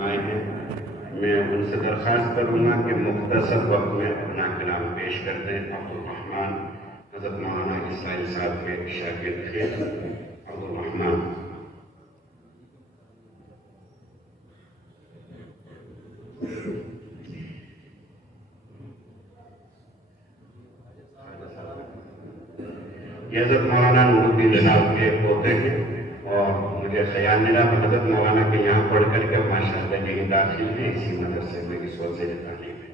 آئے ہیں، میں ان سے درخواست کروں گا کہ مختصر وقت میں اپنا کلام پیش کر دیں۔ عبدالرحمن حضرت مولانا اسماعیل صاحب کے شاگرد تھے۔ عبدالرحمن یہ حضرت مولانا نور الدین صاحب کے پوتے ہیں، اور مجھے خیال ملا کہ حضرت مولانا کے یہاں پڑھ کر کے ماشاءاللہ یہیں داخل ہیں اسی مدرسے میں اس وقت سے تعلیم ہے۔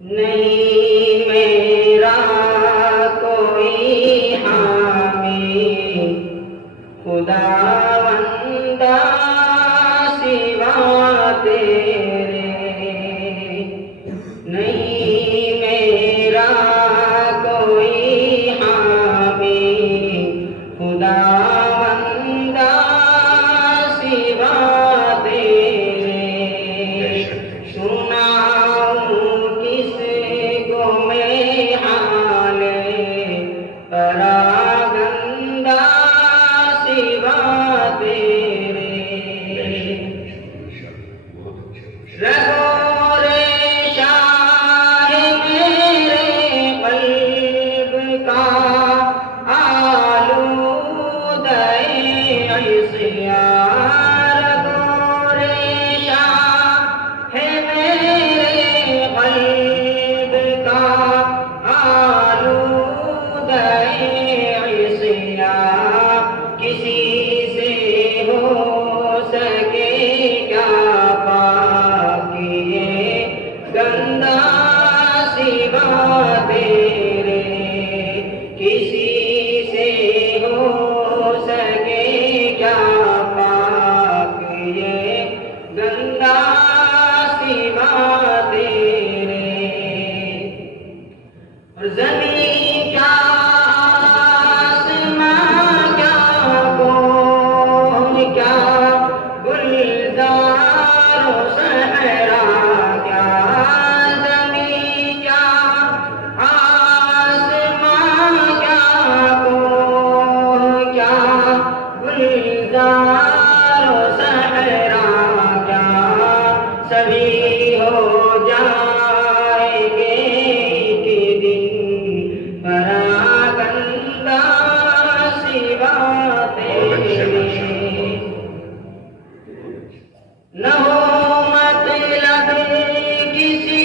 نہیں میرا کوئی حامی خداوندہ سوا تیرے، نہیں میرا کوئی حامی خداوندہ سوا تیرے، سناؤں کس کو میں حال پراگندہ سوا تیرے، رگو ریشہ ہے میرے قلب کا آلودہ عصیاں، رگو ریشہ ہے میرے قلب کا آلودہ عصیاں، کسی سے ہو سکے کیا گندا سوا تیرے، کسی سے ہو سکے کیا پاک یہ گندا سوا تیرے، اور زمین کیا آسمان کیا کون کیا گلزار و صحرا، سبھی ہو جائیں گے ایک دن پراگندہ سوا تیرے، نہ ہو مطلب کسی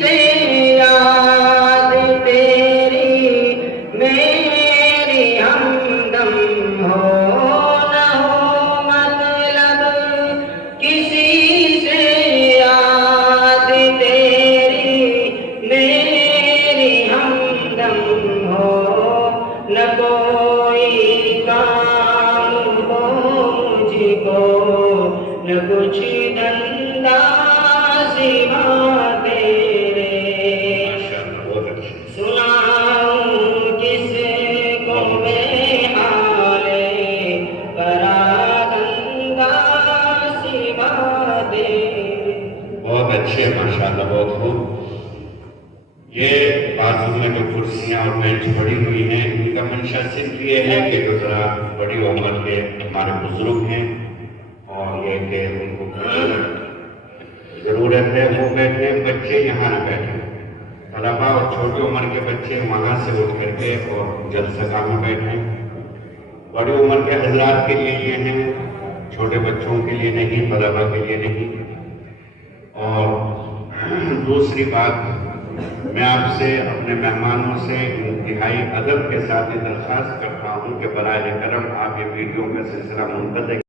سے یاد تیری میری ہمدم ہو، نہ ہو مطلب کسی سے یاد تیری میری ہمدم ہو، نہ کوئی کام ہو مجھ کو نہ کچھ دھندا سوا تیرے، سناؤں کس کو میں حال پراگندہ سوا تیرے۔ بہت اچھے، ماشاءاللہ بہت خوب۔ یہ بازو میں جو کرسیاں اور بینچ پڑی ہوئی ہیں، ان کا منشا صرف یہ ہے کہ جو ذرا بڑی عمر کے ہمارے بزرگ ہیں، اور یہ کہ ان کو ضرورت ہے وہ بیٹھے، بچے یہاں نہ بیٹھیں، طلباء اور چھوٹی عمر کے بچے وہاں سے اٹھ کر کے اور جلسہ میں بیٹھیں۔ بڑی عمر کے حضرات کے لیے یہ ہیں، چھوٹے بچوں کے لیے نہیں، طلباء کے لیے نہیں۔ اور دوسری بات، میں آپ سے اپنے مہمانوں سے انتہائی ادب کے ساتھ یہ درخواست کرتا ہوں کہ براہ کرم آپ یہ ویڈیو کا سلسلہ منقطع